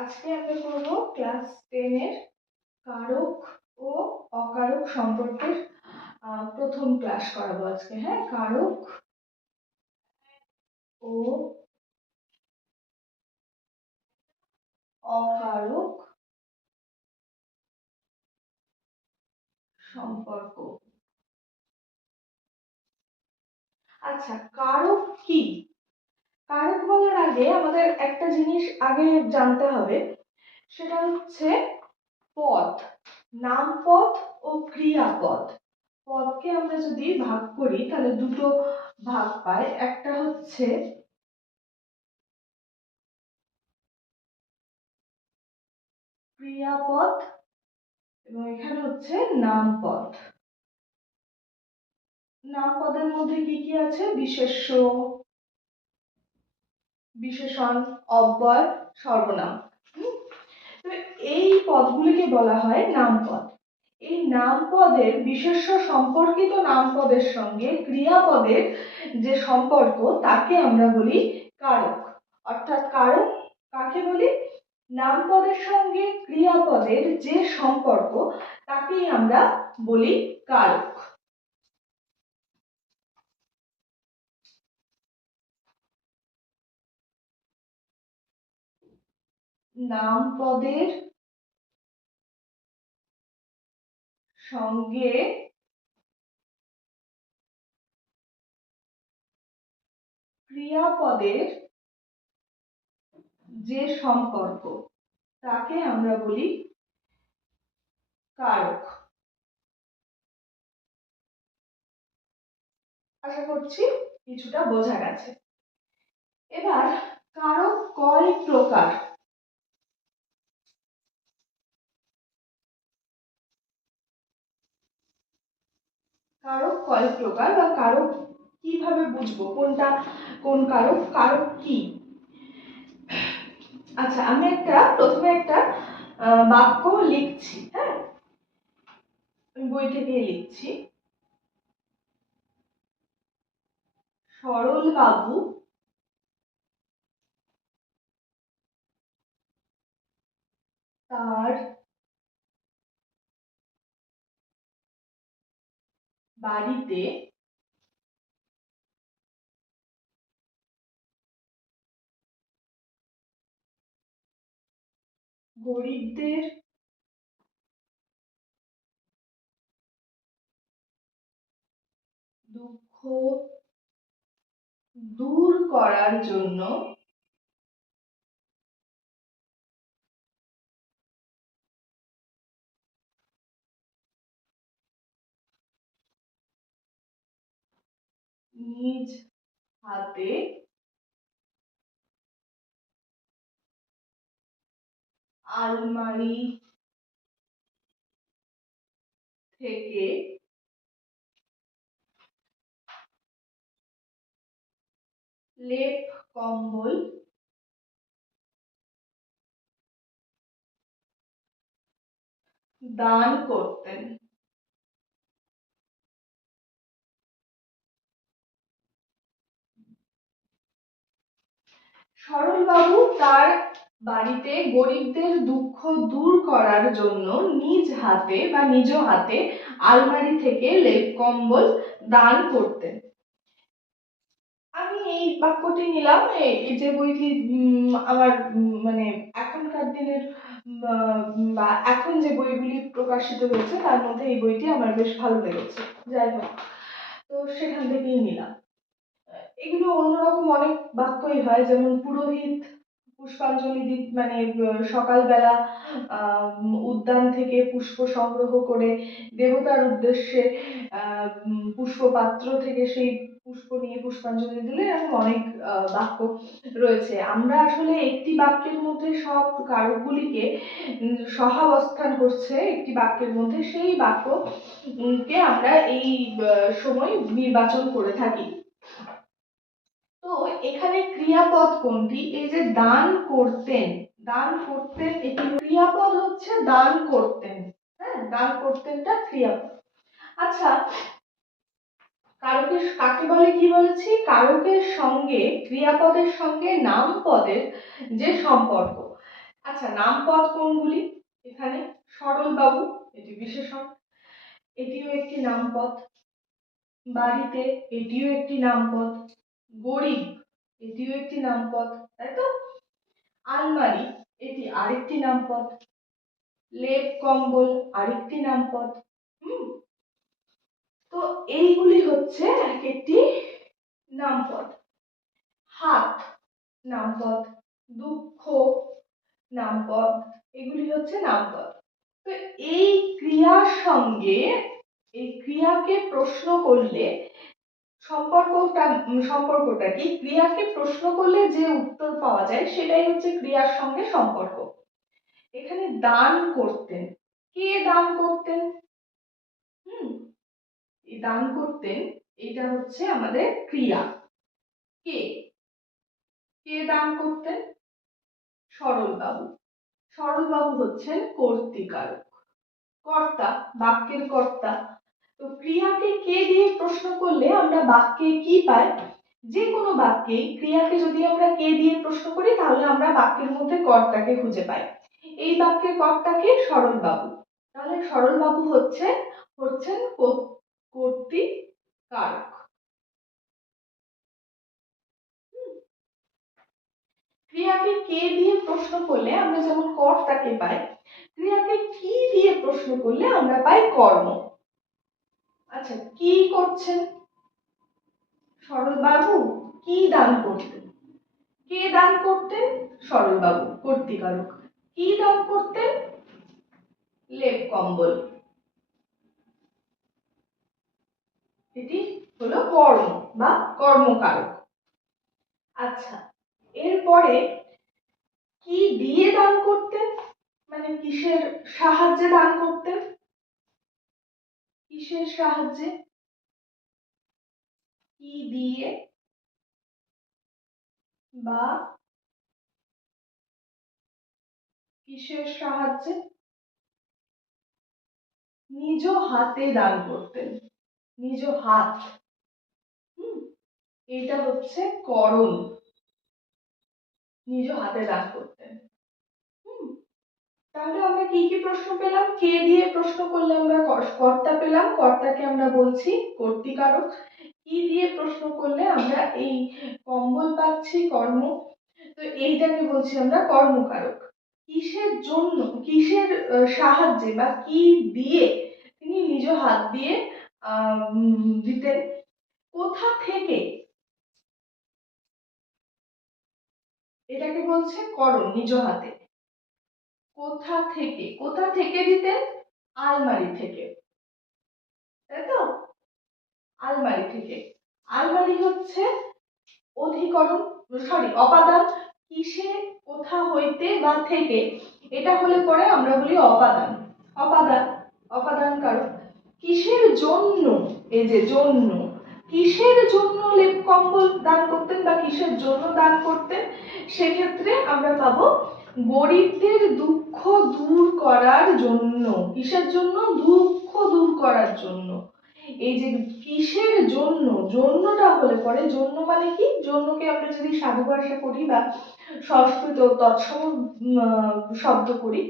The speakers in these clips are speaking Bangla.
আজকে আমরা করব ক্লাস 10 এর কারক ও অকারক সম্পর্কের প্রথম ক্লাস করাবো আজকে। হ্যাঁ, কারক ও অকারক সম্পর্ক। আচ্ছা, কারক কি? কারক বলার আগে আমাদের একটা জিনিস আগে জানতে হবে, সেটা হচ্ছে পদ, নামপদ ও ক্রিয়াপদ। পদকে আমরা যদি ভাগ করি তাহলে দুটো ভাগ পাই, একটা হচ্ছে ক্রিয়াপদ এবং এখানে হচ্ছে নামপদ। নামপদের মধ্যে কি কি আছে? বিশেষ্য, বিশেষণ, অব্যয়, সর্বনাম। তো এই পদগুলিকে বলা হয় নামপদ। এই নামপদের বিশেষ্য সম্পর্কিত নামপদের সঙ্গে ক্রিয়াপদের যে সম্পর্ক তাকে আমরা বলি কারক। অর্থাৎ কারক কাকে বলি? নামপদের সঙ্গে ক্রিয়াপদের যে সম্পর্ক তাকেই আমরা বলি কারক। নামপদের সঙ্গে ক্রিয়াপদের যে সম্পর্ক তাকে আমরা বলি কারক। আশা করছি কিছুটা বোঝা গেছে। এবার কারক কয় প্রকার? কারক কয় প্রকার বা কারক কিভাবে বুঝবো কোনটা কোন কারক, কারক কি? আচ্ছা, আমি প্রথমে একটা বাক্য লিখছি। হ্যাঁ, আমি বই থেকে লিখছি। সরল বাবু তার বাড়িতে গরিবদের দুঃখ দূর করার জন্য নিজ হাতে আলমারি থেকে লেপ কম্বল দান করতেন। সরলবাবু তার বাড়িতে গরিবদের দুঃখ দূর করার জন্য নিজ হাতে বা নিজ হাতে আলমারি থেকে লেপ কম্বল দান করতেন। আমি এই বাক্যটি নিলাম, এই যে বইটি আমার মানে এখনকার দিনের বা এখন যে বইগুলি প্রকাশিত হয়েছে তার মধ্যে এই বইটি আমার বেশ ভালো লেগেছে। যাই হোক, তো সেখান থেকেই নিলাম। এগুলো অন্যরকম অনেক বাক্যই হয়, যেমন পুরোহিত পুষ্পাঞ্জলি মানে সকালবেলা উদ্যান থেকে পুষ্প সংগ্রহ করে দেবতার উদ্দেশ্যে পুষ্প পাত্র থেকে সেই পুষ্প নিয়ে পুষ্পাঞ্জলি দিলে, এরকম অনেক বাক্য রয়েছে। আমরা আসলে একটি বাক্যের মধ্যে সব কারকগুলিকে সহাবস্থান করছে একটি বাক্যের মধ্যে, সেই বাক্যকে আমরা এই সময় নির্বাচন করে থাকি। তো এখানে ক্রিয়াপদ কোনটি? এই যে দান করতেন, দান করতেন, এটি ক্রিয়াপদ হচ্ছে দান করতেন। হ্যাঁ, দান করতেনটা ক্রিয়াপদ। আচ্ছা, কারকের কাকে বলে কি বলেছি? কারকের সঙ্গে ক্রিয়াপদের সঙ্গে নামপদের যে সম্পর্ক। আচ্ছা, নামপদ কোনগুলি? এখানে সরল বাবু, এটি বিশেষণ, এটিও একটি নামপদ। বাড়িতে, এটিও একটি নামপদ। গরিব, এটিও একটি নামপদ, তাই তো? আলমারি, এটি আরেকটি নামপদ। লেপ কম্বল আরেকটি নামপদ। তো এইগুলি হচ্ছে এক একটি নামপদ। হাত নামপদ, দুঃখ নামপদ, এগুলি হচ্ছে নামপদ। তো এই ক্রিয়ার সঙ্গে এই ক্রিয়াকে প্রশ্ন করলে সম্পর্কটা কি? ক্রিয়াকে প্রশ্ন করলে যে উত্তর পাওয়া যায় সেটাই হচ্ছে ক্রিয়ার সঙ্গে সম্পর্ক। এখানে দান করতেন, কে দান করতেন? দান করতেন, এটা হচ্ছে আমাদের ক্রিয়া। কে কে দান করতেন? সরলবাবু। সরলবাবু হচ্ছেন কর্তৃকারক, কর্তা, বাক্যের কর্তা। তো ক্রিয়াকে কে দিয়ে প্রশ্ন করলে আমরা বাক্যে কি পাই? যে কোনো বাক্যে ক্রিয়াকে যদি আমরা কে দিয়ে প্রশ্ন করি তাহলে আমরা বাক্যের মধ্যে কর্তাকে খুঁজে পাই। এই বাক্যের কর্তাকে সরলবাবু। তাহলে সরলবাবু হচ্ছেন কর্তৃকারক। ক্রিয়াকে কে দিয়ে প্রশ্ন করলে আমরা যেমন কর্তাকে পাই, ক্রিয়াকে কি দিয়ে প্রশ্ন করলে আমরা পাই কর্ম। আচ্ছা, কি করছেন? সরলবাবু কি দান করতেন? কে দান করতেন? সরলবাবু, কর্তৃকারক। কি দান করতেন? লেপ কম্বল। এটি হলো কর্ম বা কর্মকারক। আচ্ছা, এরপরে কি দিয়ে দান করতেন? মানে কিসের সাহায্যে দান করতেন? কিসের সাহায্যে? কি দিয়ে বা কিসের সাহায্যে? নিজ হাতে দান করতেন, নিজ হাত। এটা হচ্ছে করণ, নিজ হাতে দান করতেন। তাহলে আমরা কি কি প্রশ্ন পেলাম? কে দিয়ে প্রশ্ন করলে আমরা কর্তা পেলাম, কর্তাকে আমরা বলছি কর্তৃকারক। কি দিয়ে প্রশ্ন করলে আমরা এই কম্বল পাচ্ছি, কর্ম, তো এইটাকে বলছি আমরা কর্মকারক। কিসের জন্য, কিসের সাহায্যে বা কি দিয়ে তিনি নিজ হাত দিয়ে দিতেন? কোথা থেকে? এটাকে বলছে করণ, নিজ হাতে। কোথা থেকে? কোথা থেকে দিতেন? আলমারি থেকে, তাই তো? আলমারি থেকে। আলমারি হচ্ছে অধিকরণ, অপাদান। কিসে, কোথা হইতে বা থেকে, এটা হলে পরে আমরা বলি অপাদান। অপাদান, অপাদান কারক। কিসের জন্য? এই যে জন্য, কিসের জন্য লেপ কম্বল দান করতেন বা কিসের জন্য দান করতেন? সেক্ষেত্রে আমরা পাবো গরিবদের দুঃখ দূর করার জন্য। কিসের জন্য? দুঃখ দূর করার জন্য। এই যে কিসের জন্য, জন্যটা হলে পরে, জন্য মানে কি? জন্যকে আমরা যদি সাধু ভাষা করি বা সংস্কৃত তৎসম শব্দ করি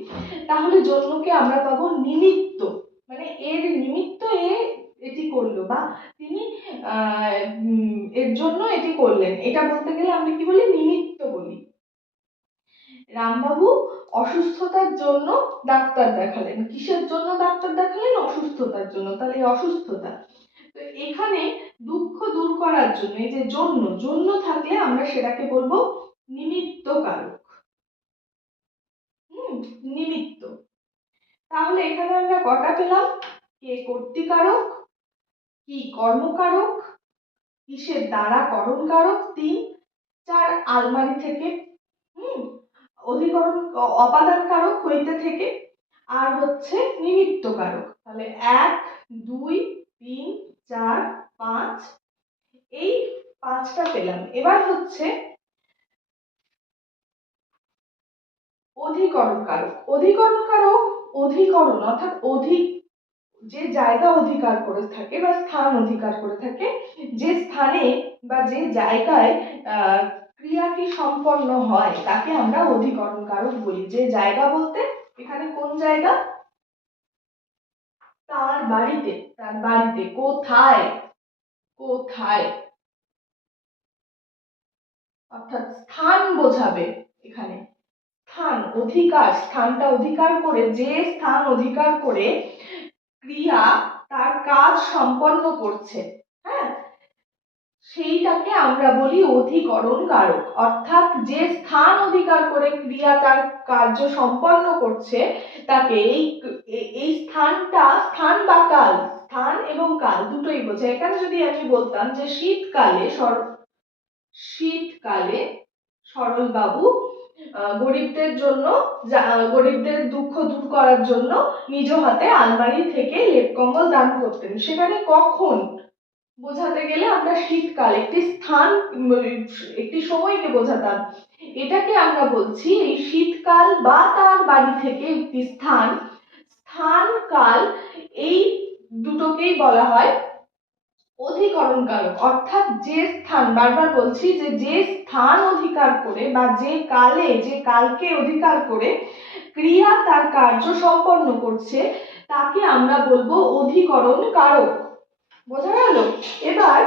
তাহলে জন্যকে আমরা পাবো নিমিত্ত, মানে এর নিমিত্ত এটি করলো বা তিনি এর জন্য এটি করলেন, এটা বলতে গেলে আমরা কি বলি? নিমিত্ত বলি। রামবাবু অসুস্থতার জন্য ডাক্তার দেখালেন। কিসের জন্য ডাক্তার দেখালেন? অসুস্থতার জন্য। তাহলে অসুস্থতা, তো এখানে দুঃখ দূর করার জন্য, এই যে জন্য, জন্য থাকলে আমরা সেটাকে বলবো নিমিত্ত কারক। নিমিত্ত। তাহলে এখানে আমরা কটা পেলাম? কে কর্তৃকারক, কি কর্মকারক, কিসের দ্বারা করণকারক 3, 4 আলমারি থেকে, অধিকরণ অপাদান কারক হইতে থেকে, আর হচ্ছে নিমিত্ত কারক। তাহলে 1, 2, 3, 4, 5, এই 5টা পেলাম। এবার হচ্ছে অধিকরণ কারক। অধিকরণ কারক অধিকরণ অর্থাৎ অধিক, যে জায়গা অধিকার করে থাকে বা স্থান অধিকার করে থাকে, যে স্থানে বা যে জায়গায় ক্রিয়াটি সম্পন্ন হয় তাকে আমরা অধিকরণ কারক বলি। যে জায়গা বলতে এখানে কোন জায়গা? তার বাড়িতে। তার বাড়িতে কোথায়? কোথায় অর্থাৎ স্থান বোঝাবে এখানে। স্থান, অধিকার, স্থানটা অধিকার করে, যে স্থান অধিকার করে ক্রিয়া তার কাজ সম্পন্ন করছে, হ্যাঁ, সেইটাকে আমরা বলি অধিকরণ কারক। অর্থাৎ যে স্থান অধিকার করে ক্রিয়া তার কার্য সম্পন্ন করছে তাকে এই স্থানটা, স্থান বা কাল, স্থান এবং কাল দুটোই বোঝায়। এখানে যদি আমি বলতাম যে শীতকালে সরল বাবু গরিবদের জন্য, গরিবদের দুঃখ দূর করার জন্য নিজ হাতে আলমারি থেকে লেপ কম্বল দান করতেন, সেখানে কখন বোঝাতে গেলে আমরা শীতকাল, একটি স্থান, একটি সময়কে বোঝাতাম। এটাকে আমরা বলছি এই শীতকাল বা তার বাড়ি থেকে একটি স্থান, স্থান কাল, এই দুটোকেই বলা হয় অধিকরণ কারক। অর্থাৎ যে স্থান, বারবার বলছি যে স্থান অধিকার করে বা যে কালে, যে কালকে অধিকার করে ক্রিয়া তার কার্য সম্পন্ন করছে তাকে আমরা বলবো অধিকরণ কারক। বোঝা গেল? এবার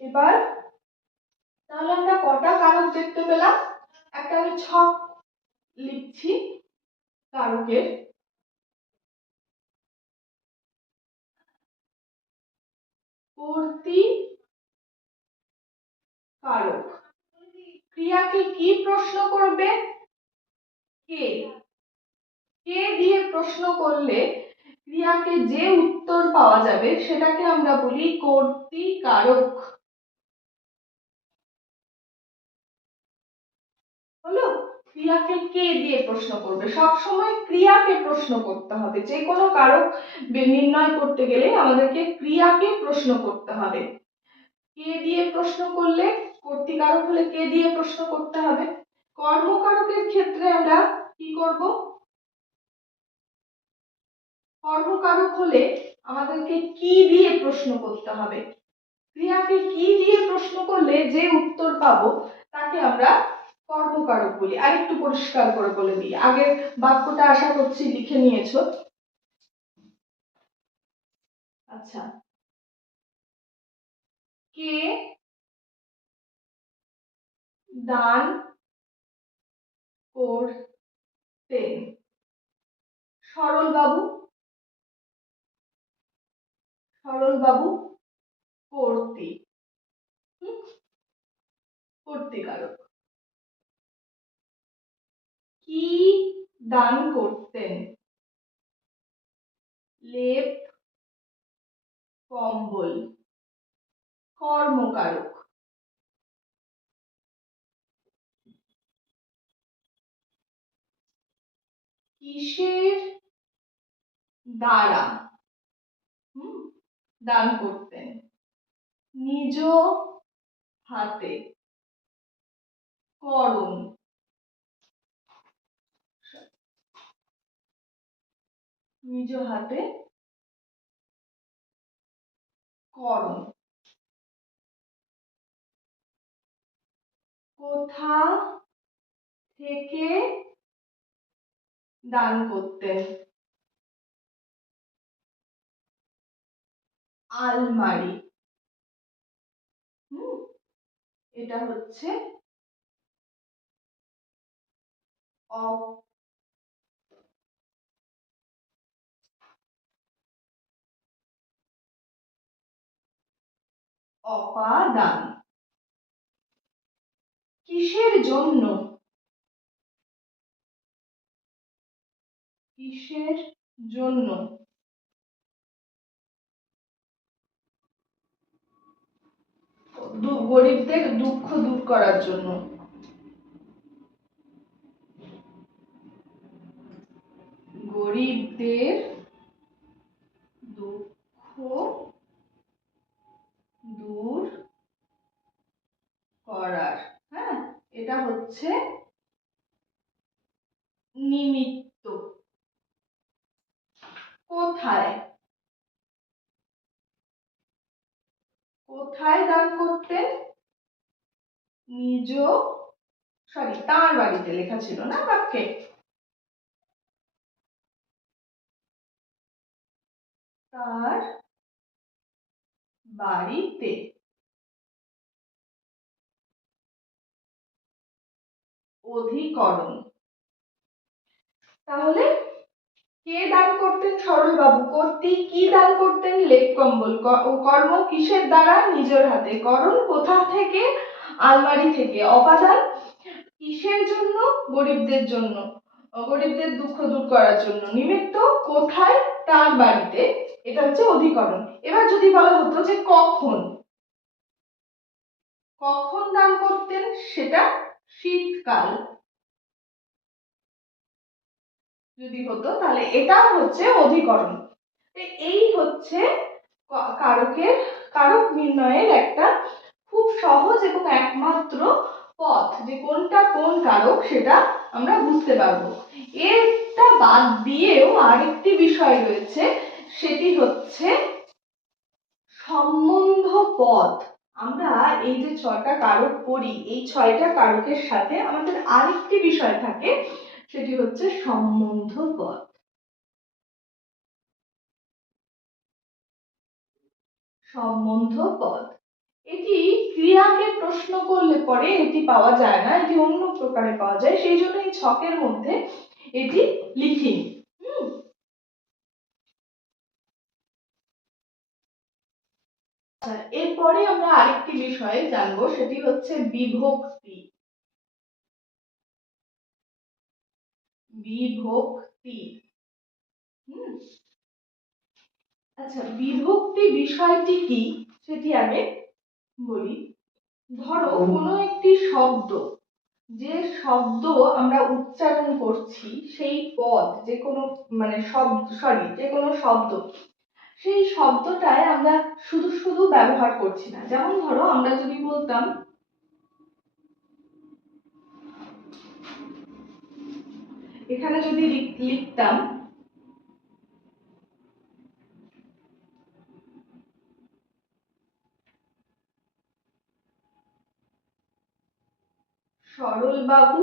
এবার তাহলে আমরা কটা কারক দেখতে পেলাম? একটা আমি ছক লিখছি কারকের। কর্তৃ কারক ক্রিয়াকে কি প্রশ্ন করবে? কে। কে দিয়ে প্রশ্ন করলে ক্রিয়াকে যে উত্তর পাওয়া যাবে সেটাকে আমরা বলি কর্তৃকারক। হলো? ক্রিয়াকে কে দিয়ে প্রশ্ন করবে, সব সময় ক্রিয়াকে প্রশ্ন করতে হবে। যে কোনো কারক নির্ণয় করতে গেলে আমাদেরকে ক্রিয়াকে প্রশ্ন করতে হবে। কে দিয়ে প্রশ্ন করলে, কর্তৃকারক হলে কে দিয়ে প্রশ্ন করতে হবে। কর্মকারকের ক্ষেত্রে আমরা কি করব? কর্মকারক হলে আমাদেরকে কি দিয়ে প্রশ্ন করতে হবে। ক্রিয়াকে কি দিয়ে প্রশ্ন করলে যে উত্তর পাবো তাকে আমরা কর্মকারক বলি। আরেকটু পরিষ্কার করে বলে দিই, আগের বাক্যটা আশা করছি লিখে নিয়েছো। আচ্ছা, কে দান করতেন? সরল বাবু। সরল বাবু কর্তৃ, কর্তৃকারক। কি দান করতেন? লেপ কম্বল, কর্মকারক। কিসের দ্বারা দান করতেন? নিজ হাতে, করণ। নিজ হাতে করণ। কোথা থেকে দান করতেন? আলমারি। এটা হচ্ছে অপাদান। কিসের জন্য? কিসের জন্য? গরিবদের দুঃখ দূর করার জন্য। গরিবদের দুঃখ দূর করার। হ্যাঁ, এটা হচ্ছে নিমিত্ত। কোথায় কোথায় দান করতেন? নিজ তার বাড়িতে লেখা ছিল না বাক্যে। তার বাড়িতে। অধিকরণ। তাহলে কে দান করতেন? সরলবাবু। কর্তৃক কি দান করতেন? লেপ কম্বল। কর্ম কিসের দ্বারা? নিজের হাতে। করণ কোথা থেকে? আলমারি থেকে। অপাদান কিসের জন্য? গরিবদের জন্য, গরিবদের দুঃখ দূর করার জন্য। নিমিত্ত কোথায়? তার বাড়িতে। এটা হচ্ছে অধিকরণ। এবার যদি বলা হতো যে কখন কখন দান করতেন, সেটা শীতকাল যদি হতো, তাহলে এটা হচ্ছে অধিকরণ। এই হচ্ছে কারক নির্ণয়ের একটা খুব সহজ এবং একমাত্র পথ, যে কোনটা কোন কারক সেটা আমরা বুঝতে পারবো। এটা বাদ দিয়েও আরেকটি বিষয় রয়েছে, সেটি হচ্ছে সম্বন্ধ পদ। আমরা এই যে 6টা কারক পড়ি, এই 6টা কারকের সাথে আমাদের আরেকটি বিষয় থাকে, সেটি হচ্ছে সম্বন্ধ পদ। সম্বন্ধ পদ এটি ক্রিয়াকে প্রশ্ন করলে পরে এটি পাওয়া যায় না, এটি অন্য প্রকারে পাওয়া যায়, সেই জন্য এই ছকের মধ্যে এটি লিখিনি। এরপরে আমরা আরেকটি বিষয়ে জানবো, সেটি হচ্ছে বিভক্তি। বিভক্তি। আচ্ছা, বিভক্তি বিষয়টি কি সেটি আগে বলি। ধরো কোনো একটি শব্দ, যে শব্দ আমরা উচ্চারণ করছি, সেই পদ যে কোনো যে কোনো শব্দ, সেই শব্দটায় আমরা শুধু শুধু ব্যবহার করছি না। যেমন ধরো আমরা যদি বলতাম, এখানে যদি লিখতাম সরল বাবু,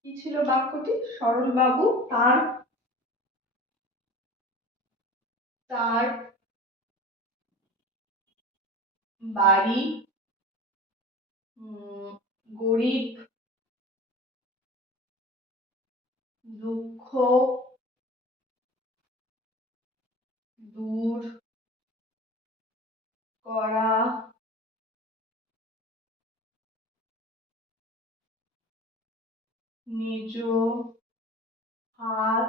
কি ছিল বাক্যটি? সরল বাবু তার তার বাড়ি গরিব দুঃখ দূর করা নিজ হাত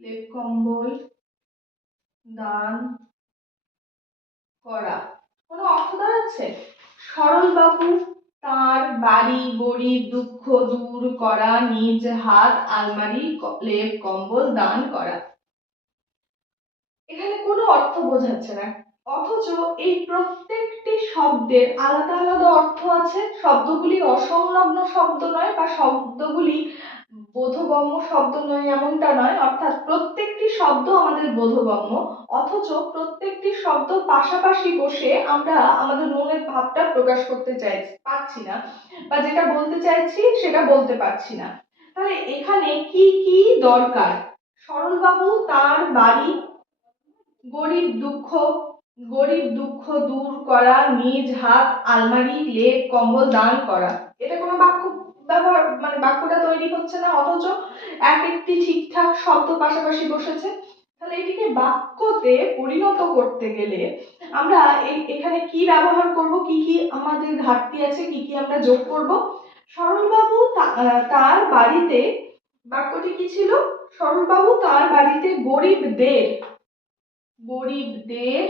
লেপ কম্বল দান করা। কোনো অর্থ দাঁড়াচ্ছে? সরল বাবু তার বাড়ি গরিব দুঃখ দূর করা, নিজ হাত আলমারি লেপ কম্বল দান করা। এখানে কোনো অর্থ বোঝাচ্ছে না, অথচ এই প্রত্যেকটি শব্দের আলাদা আলাদা অর্থ আছে। শব্দগুলি অসংলগ্ন শব্দ নয়, বা শব্দগুলি বোধগম্য শব্দ নয় এমনটা নয়, অর্থাৎ প্রত্যেকটি শব্দ আমাদের বোধগম্য, অথচ প্রত্যেকটি শব্দ পাশাপাশি বসে আমরা আমাদের মনের ভাবটা প্রকাশ করতে পারছি না, বা যেটা বলতে চাইছি সেটা বলতে পারছি না। তাহলে এখানে কি কি দরকার? সরলবাবু তার বাড়ি গরিব দুঃখ দূর করা, নিজ হাত আলমারি লেপ কম্বল দান করা। এটা কোনো বাক্য ব্যবহার, বাক্যটা তৈরি হচ্ছে না, অথচ এক একটি ঠিকঠাক শব্দ পাশাপাশি বসেছে। তাহলে এটিকে বাক্যতে পরিণত করতে গেলে আমরা এখানে কি ব্যবহার করব, কি কি আমাদের ঘাটতি আছে, কি কি আমরা যোগ করব। সরলবাবু তার বাড়িতে, বাক্যটি কি ছিল? সরলবাবু তার বাড়িতে গরিবদের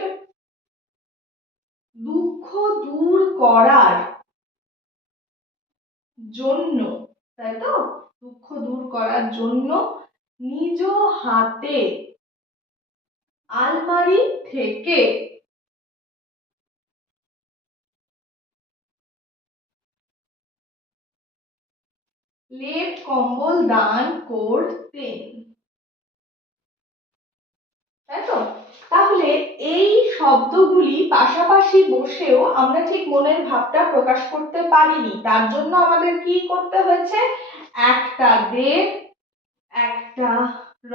দুঃখ দূর করার জন্য, তাই তো, দুঃখ দূর করার জন্য নিজ হাতে আলমারি থেকে লেপ কম্বল দান করতেন, তাই তো। তাহলে এই শব্দগুলি পাশাপাশি বসেও আমরা ঠিক মনের ভাবটা প্রকাশ করতে পারিনি, তার জন্য আমাদের কি করতে হয়েছে, একটা দের, একটা র,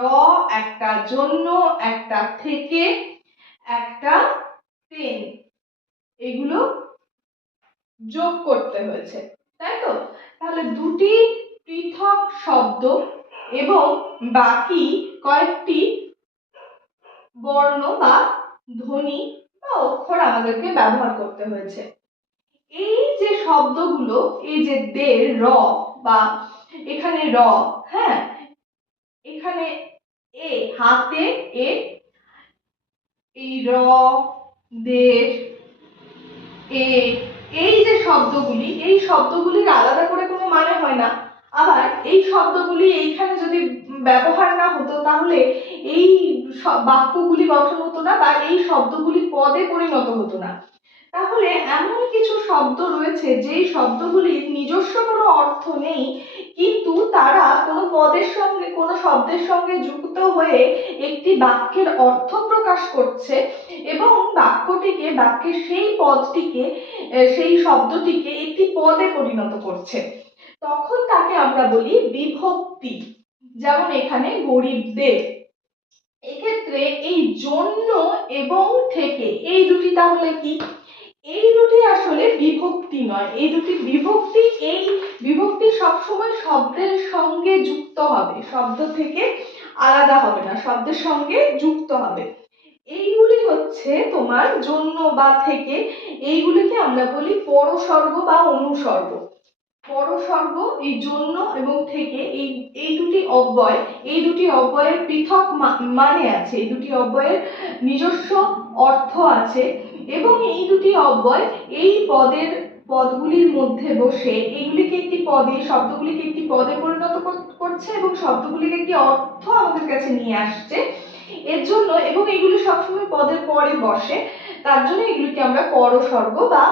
একটা জন্য, একটা থেকে, একটা তেন, এগুলো যোগ করতে হয়েছে, তাই তো। তাহলে দুটি পৃথক শব্দ এবং বাকি কয়েকটি বর্ণ বা ধ্বনি বা অক্ষর আমাদেরকে ব্যবহার করতে হয়েছে। এই যে শব্দগুলো, এই যে দের, র, বা এখানে র, হ্যাঁ, এখানে এ, হাতে এ, এই র, দের, এ, এই যে শব্দগুলি, এই শব্দগুলির আলাদা করে কোনো মানে হয় না। আবার এই শব্দগুলি এইখানে যদি ব্যবহার না হতো তাহলে এই বাক্যগুলি গঠন হতো না বা এই শব্দগুলি পদে পরিণত হতো না। তাহলে এমন কিছু শব্দ রয়েছে যেই শব্দগুলির নিজস্ব কোনো অর্থ নেই, কিন্তু তারা কোনো পদের সঙ্গে, কোনো শব্দের সঙ্গে যুক্ত হয়ে একটি বাক্যের অর্থ প্রকাশ করছে এবং বাক্যটিকে, বাক্যের সেই পদটিকে, সেই শব্দটিকে একটি পদে পরিণত করছে, তখন তাকে আমরা বলি বিভক্তি। যেমন এখানে গরিবদের, এক্ষেত্রে এই জন্য এবং থেকে, এই দুটি তাহলে কি, এই দুটি আসলে বিভক্তি নয়, এই দুটি বিভক্তি, এই বিভক্তি সবসময় শব্দের সঙ্গে যুক্ত হবে, শব্দ থেকে আলাদা হবে না, শব্দের সঙ্গে যুক্ত হবে। এইগুলি হচ্ছে তোমার জন্য বা থেকে, এইগুলিকে আমরা বলি পরসর্গ বা অনুসর্গ। পরসর্গ, এই জন্য এবং থেকে, এই এই দুটি অব্যয়, এই দুটি অব্যয়ের পৃথক মানে আছে, এই দুটি অব্যয়ের নিজস্ব অর্থ আছে এবং এই দুটি অব্যয় এই পদগুলির মধ্যে বসে এইগুলিকে একটি পদে, শব্দগুলিকে একটি পদে পরিণত করছে এবং শব্দগুলিকে একটি অর্থ আমাদের কাছে নিয়ে আসছে, এর জন্য, এবং এগুলি সবসময় পদের পরে বসে, তার জন্য এগুলিকে আমরা পরসর্গ বা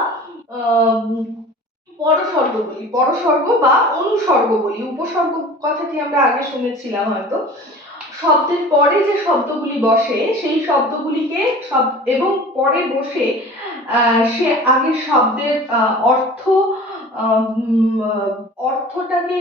পরসর্গ বলি, পরসর্গ বা অনুসর্গ বলি। উপসর্গ কথাটি আমরা আগে শুনেছিলাম হয়তো। শব্দের পরে যে শব্দগুলি বসে সেই শব্দগুলিকে এবং পরে বসে সে আগের শব্দের অর্থটাকে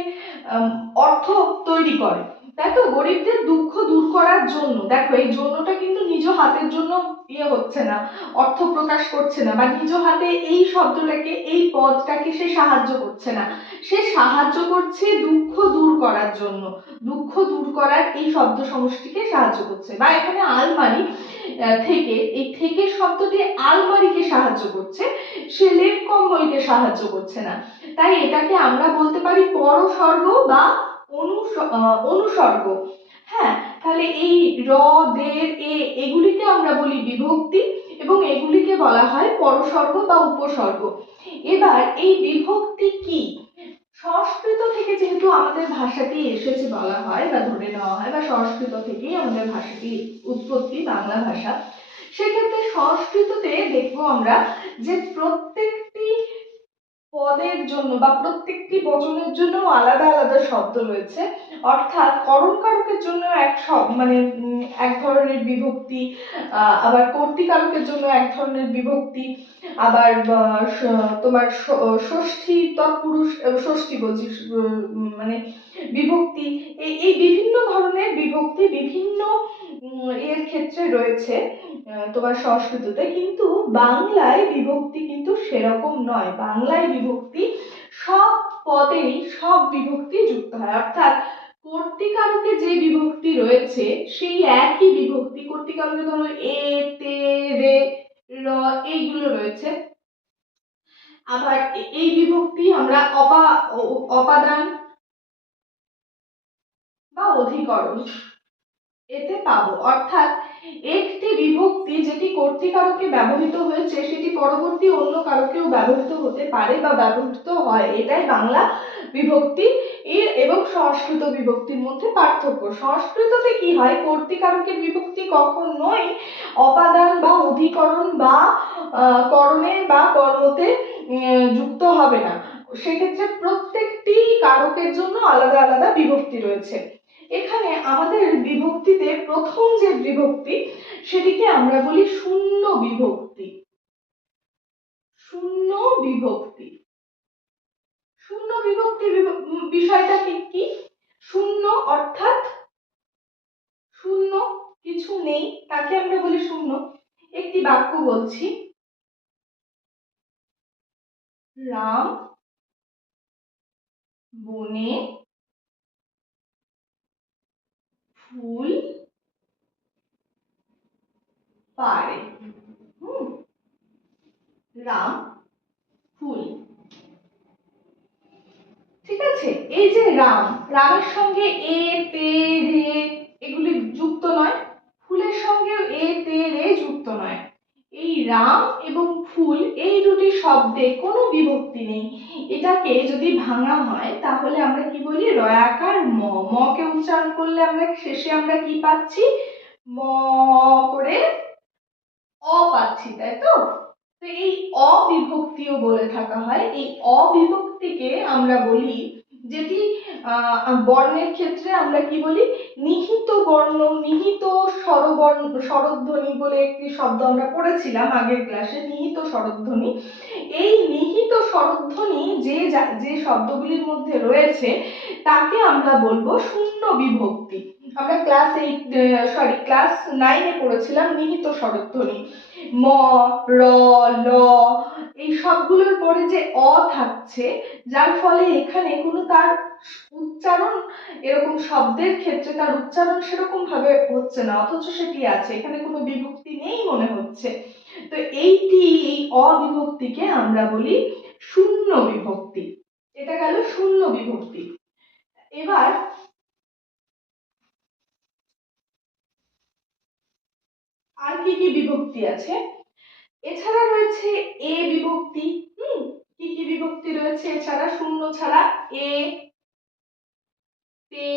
অর্থ তৈরি করে, তাই তো। গরিবদের দুঃখ দূর করার জন্য, দেখো এই জন্যটা কিন্তু নিজ হাতের জন্য ইয়ে হচ্ছে না, অর্থ প্রকাশ করছে না, বা নিজ হাতে এই শব্দটাকে, এই পদটাকে সে সাহায্য করছে না, সে সাহায্য করছে দুঃখ দূর করার জন্য, দুঃখ দূর করার এই শব্দ সমষ্টিকে সাহায্য করছে। বা এখানে আলমারি থেকে, এই থেকে শব্দটি আলমারিকে সাহায্য করছে, সে লেপ কম্বলকে সাহায্য করছে না, তাই এটাকে আমরা বলতে পারি পরসর্গ বা অনুসর্গ। হ্যাঁ, তাহলে এই র, দের, এগুলিকে আমরা বলি বিভক্তি এবং এগুলিকে বলা হয় পরসর্গ বা উপসর্গ। এবার এই বিভক্তি কি, সংস্কৃত থেকে যেহেতু আমাদের ভাষাটি এসেছে বলা হয় বা ধরে নেওয়া হয়, বা সংস্কৃত থেকেই আমাদের ভাষাটি উৎপত্তি, বাংলা ভাষা, সেক্ষেত্রে সংস্কৃততে দেখবো আমরা যে প্রত্যেকটি পদের জন্য বা প্রত্যেকটি বচনের জন্য আলাদা আলাদা শব্দ রয়েছে, অর্থাৎ করণকারকের জন্য এক ধরনের বিভক্তি, আবার কর্তৃকারকের জন্য এক ধরনের বিভক্তি, আবার তোমার ষষ্ঠী তৎপুরুষ, ষষ্ঠী বলছি মানে বিভক্তি, এই বিভিন্ন ধরনের বিভক্তি বিভিন্ন এর ক্ষেত্রে রয়েছে তোমার সংস্কৃততে, কিন্তু বাংলায় বিভক্তি কিন্তু সেরকম নয়। বাংলায় বিভক্তি সব পদেই সব বিভক্তি যুক্ত হয়, অর্থাৎ কর্তৃকারকে যে বিভক্তি রয়েছে সেই একই বিভক্তি, কর্তৃকারকে ধরো এ, তে, রে, র, এইগুলো রয়েছে। আবার এই বিভক্তি আমরা অপাদান বা অধিকরণ এতে পাবো। অর্থাৎ একটি বিভক্তি যেটি কর্তৃকারকে ব্যবহৃত হয়েছে সেটি পরবর্তী অন্য কারকেও ব্যবহৃত হতে পারে বা ব্যবহৃত হয়, এটাই বাংলা বিভক্তি এবং সংস্কৃত বিভক্তির মধ্যে পার্থক্য। সংস্কৃততে কি হয়, কর্তৃকারকের বিভক্তি কখনোই অপাদান বা অধিকরণ বা করণে বা কর্মতে যুক্ত হবে না। সেক্ষেত্রে প্রত্যেকটি কারকের জন্য আলাদা আলাদা বিভক্তি রয়েছে। এখানে আমাদের বিভক্তিতে প্রথম যে বিভক্তি সেটিকে আমরা বলি শূন্য বিভক্তি। শূন্য বিভক্তি, শূন্য বিভক্তি বিষয়টা কি? শূন্য অর্থাৎ শূন্য, কিছু নেই, তাকে আমরা বলি শূন্য। একটি বাক্য বলছি, রাম বনে ফুল পাড়ে। রাম ফুল, ঠিক আছে। এই যে রাম, রামের সঙ্গে এ তে রে এগুলি যুক্ত নয়, ফুলের সঙ্গে এ তে রে যুক্ত নয়। এই রাম এবং ফুল এই দুটি শব্দে কোনো বিভক্তি নেই। এটাকে যদি ভাঙা হয় তাহলে আমরা কি বলি, রয়াকার ম, ম কে উচ্চারণ করলে আমরা শেষে আমরা কি পাচ্ছি, ম করে অ পাচ্ছি, তাই তো। তো এই অবিভক্তিও বলে থাকা হয়। এই অবিভক্তিকে আমরা বলি, যেটি বর্ণের ক্ষেত্রে আমরা কি বলি, নিহিত বর্ণ, নিহিত স্বরবর্ণ, স্বরধ্বনি বলে একটি শব্দ আমরা পড়েছিলাম আগের ক্লাসে, নিহিত স্বরধ্বনি। এই নিহিত স্বরধ্বনি যে শব্দগুলির মধ্যে রয়েছে তাকে আমরা বলবো শূন্য বিভক্তি। আমরা ক্লাস 9-এ পড়েছিলাম নিহিত স্বরধ্বনি। ম, র, ল এই সবগুলোর পরে যে অ থাকছে, যার ফলে এখানে কোনো তার উচ্চারণ, এরকম শব্দের ক্ষেত্রে তার উচ্চারণ সেরকম ভাবে হচ্ছে না, অথচ সেটি আছে, এখানে কোনো বিভক্তি নেই মনে হচ্ছে। তো এই অবিভক্তিকে আমরা বলি শূন্য বিভক্তি। এটা গেল শূন্য বিভক্তি। এবার আর কি কি বিভক্তি আছে, এছাড়া রয়েছে এ বিভক্তি। কি কি বিভক্তি রয়েছে এছাড়া, শূন্য ছাড়া? এ, তে,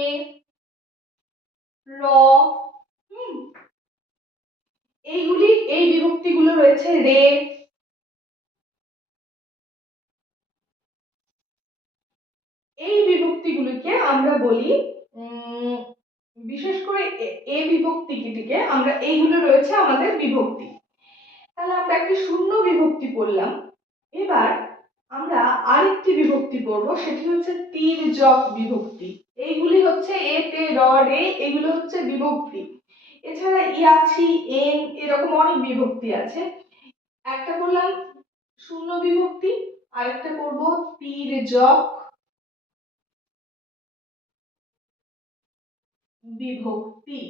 র, এই বিভক্তিগুলো রয়েছে। রে, এই বিভক্তিগুলিকে আমরা বলি বিশেষ করে এ বিভক্তিটিকে আমরা, এইগুলো রয়েছে আমাদের বিভক্তি। তাহলে আমরা একটি শূন্য বিভক্তি পড়লাম। এবার আমরা আরেকটি বিভক্তি পড়বো, সেটি হচ্ছে তির্যক বিভক্তি। এইগুলি হচ্ছে এ তে র রে, এগুলো হচ্ছে বিভক্তি। এছাড়া ইয়াছি, এন, এরকম অনেক বিভক্তি আছে। একটা বললাম শূন্য বিভক্তি, আরেকটা করব তির্যক বিভক্তি।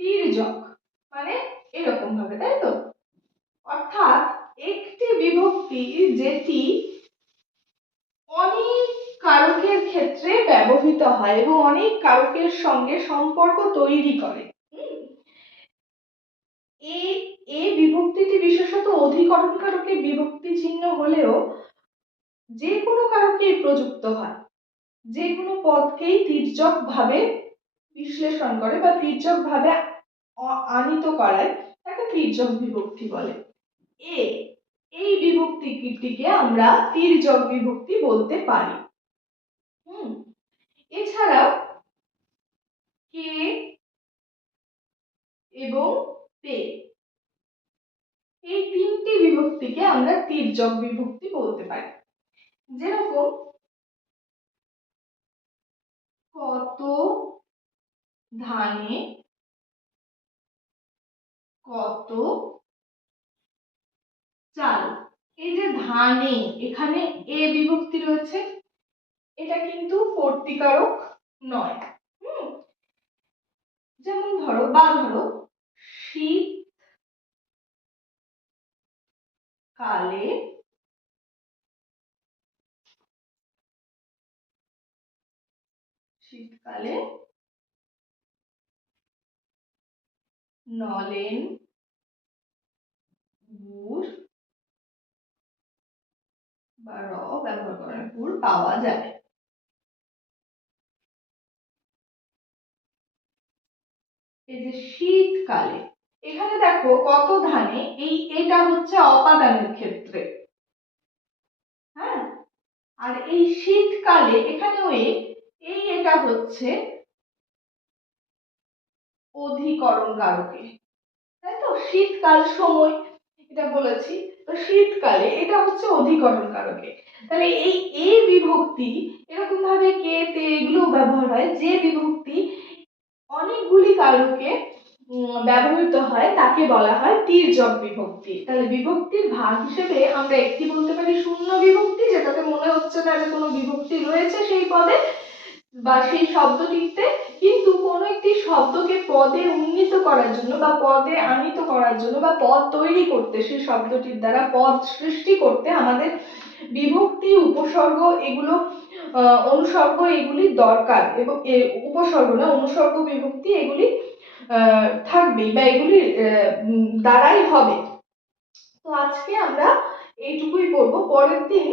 তির্যক মানে এরকম ভাবে, তাই তো। অর্থাৎ একটি বিভক্তি যেটি অনেক কারকের ক্ষেত্রে ব্যবহৃত হয় এবং অনেক কারকের সঙ্গে সম্পর্ক তৈরি করে। এই বিভক্তিটি বিশেষত অধিকরণ কারকের বিভক্তি চিহ্ন হলেও যে কোনো কারকেই প্রযুক্ত হয়, যে কোনো পদকেই তির্যক ভাবে বিশ্লেষণ করে বা তির্যক ভাবে আনিত করায় তাকে তির্যক বিভক্তি বলে। এই বিভক্তিটিকে আমরা তির্যক বিভক্তি বলতে পারি। এছাড়াও কে এবং তে, এই তিনটি বিভক্তিকে আমরা তির্যক বিভক্তি বলতে পারি। যেরকম কত ধানে কত চাল, এই যে ধানে এখানে এ বিভক্তি রয়েছে, এটা কিন্তু কর্তৃকারক নয়। যেমন ধরো শীতকালে শীতকালে নলেন গুড় বা ব্যবহার করা গুড় পাওয়া যায়। এই যে শীতকালে, এখানে দেখো কত ধানে, এটা হচ্ছে অপাদানের ক্ষেত্রে, হ্যাঁ, আর এই শীতকালে এখানেও এটা হচ্ছে অধিকরণ কারকে, তাই তো, শীতকাল সময় এটা বলেছি, তো শীতকালে এটা হচ্ছে অধিকরণ কারকে। তাহলে এই বিভক্তি এরকম ভাবে কে তে এগুলো ব্যবহার হয়, যে বিভক্তি অনেকগুলি কারকে ব্যবহৃত হয় তাকে বলা হয় তির্যক বিভক্তি। তাহলে বিভক্তির ভাগ হিসেবে আমরা একটি বলতে পারি শূন্য বিভক্তি, যেটাতে মনে হচ্ছে না যে কোনো বিভক্তি রয়েছে সেই পদে বা সেই শব্দটিতে, কিন্তু কোনো একটি শব্দকে পদে উন্নীত করার জন্য বা পদে আনিত করার জন্য বা পদ তৈরি করতে, সেই শব্দটির দ্বারা পদ সৃষ্টি করতে আমাদের বিভক্তি, উপসর্গ, এগুলো অনুসর্গ এগুলি দরকার, এবং উপসর্গ না, অনুসর্গ, বিভক্তি এগুলি থাকবেই বা এগুলি দ্বারাই হবে। তো আজকে আমরা এইটুকুই পড়বো, পরের দিন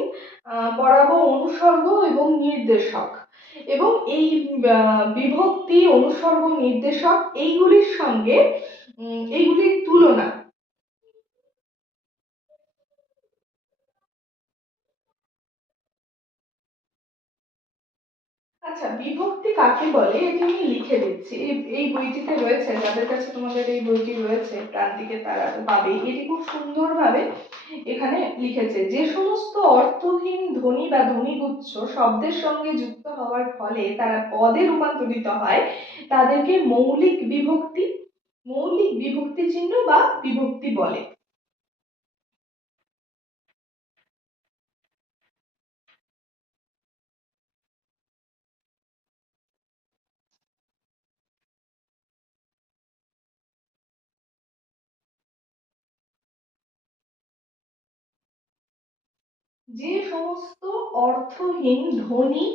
পড়াবো অনুসর্গ এবং নির্দেশক, এবং এই বিভক্তি, অনুসর্গ, নির্দেশক এইগুলির সঙ্গে এইগুলির তুলনা। আচ্ছা, বিভক্তি কাকে বলে এটি আমি লিখে দিচ্ছি, এই বইটিতে রয়েছে, যাদের কাছে তোমাদের এই বইটি রয়েছে প্রান্তিকে তারা তো পাবেই। এটি খুব সুন্দরভাবে এখানে লিখেছে, যে সমস্ত অর্থহীন ধ্বনি বা ধ্বনিগুচ্ছ শব্দের সঙ্গে যুক্ত হওয়ার ফলে তারা পদে রূপান্তরিত হয় তাদেরকে মৌলিক বিভক্তি চিহ্ন বা বিভক্তি বলে। যে সমস্ত অর্থহীন ধ্বনি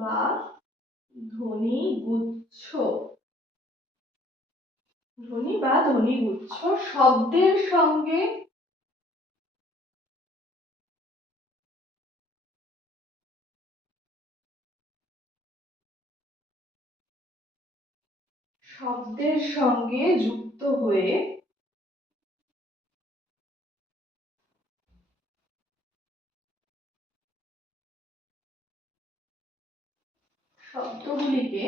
বা ধ্বনিগুচ্ছ শব্দের সঙ্গে যুক্ত হয়ে শব্দগুলিকে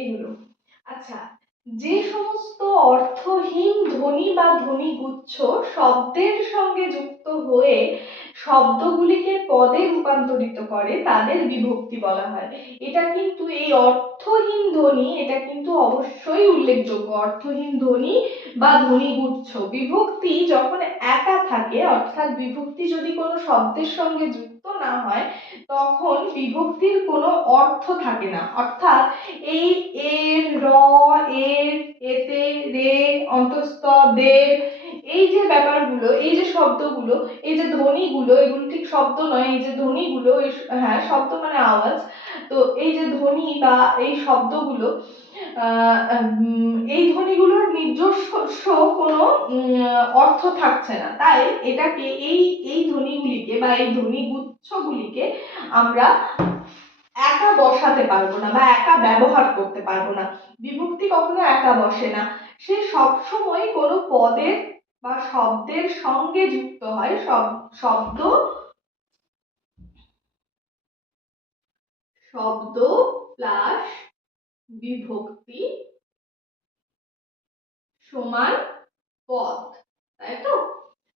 এগুলো। আচ্ছা, যে সমস্ত অর্থহীন ধ্বনি বা ধ্বনিগুচ্ছ শব্দের সঙ্গে যুক্ত হয়ে শব্দগুলিকে পদে রূপান্তরিত করে তাদের বিভক্তি বলা হয়। এটা কিন্তু এই অর্থহীন ধ্বনি, এটা কিন্তু অবশ্যই উল্লেখযোগ্য। অর্থহীন ধ্বনি বা ধ্বনিগুচ্ছ, বিভক্তি যখন একা থাকে, অর্থাৎ বিভক্তি যদি কোনো শব্দের সঙ্গে যুক্ত না হয়, তখন বিভক্তির কোনো অর্থ থাকে না। অর্থাৎ এই এর, র, এর, এতে, রে, অন্তঃস্থ, দের, এই যে ব্যাপারগুলো, এই যে শব্দগুলো, এই যে ধ্বনিগুলো, এগুলো ঠিক শব্দ নয়, এই যে ধ্বনিগুলো, হ্যাঁ শব্দ মানে আওয়াজ, তো এই যে ধ্বনি বা এই শব্দগুলো, এই ধ্বনিগুলোর নিজস্ব কোনো অর্থ থাকছে না। তাই এটাকে এই ধ্বনিগুলিকে বা এই ধ্বনিগুচ্ছগুলিকে আমরা একা বসাতে পারবো না বা একা ব্যবহার করতে পারবো না। বিভক্তি কখনো একা বসে না, সে সবসময় কোনো পদের বা শব্দের সঙ্গে যুক্ত হয়। শব্দ শব্দ প্লাস বিভক্তি সমান পদ, তাই তো?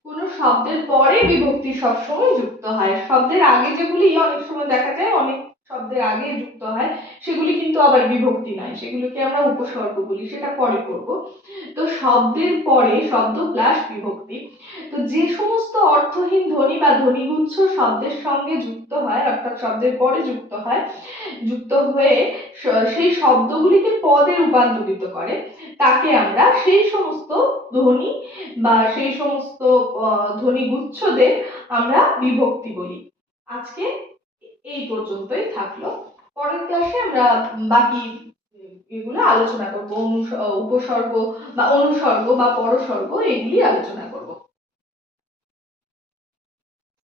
কোনো শব্দের পরে বিভক্তি সবসময় যুক্ত হয়। শব্দের আগে যেগুলি অনেক সময় দেখা যায় অনেক শব্দের আগে যুক্ত হয়, সেগুলি কিন্তু আবার বিভক্তি নয়, সেগুলিকে আমরা উপসর্গ বলি, সেটা পরে করব। তো শব্দের পরে শব্দ প্লাস বিভক্তি, তো যে সমস্ত অর্থহীন ধ্বনি বা ধ্বনিগুচ্ছ শব্দের সঙ্গে যুক্ত হয়, অর্থাৎ শব্দের পরে যুক্ত হয়ে সেই শব্দগুলিকে পদে রূপান্তরিত করে, তাকে আমরা সেই সমস্ত ধ্বনি বা সেই সমস্ত ধ্বনিগুচ্ছদের আমরা বিভক্তি বলি। আজকে এই পর্যন্তই থাকলো। পরের ক্লাসে আমরা বাকি এগুলো আলোচনা করব। উপসর্গ বা অনুসর্গ বা পরসর্গ এগুলি আলোচনা করব।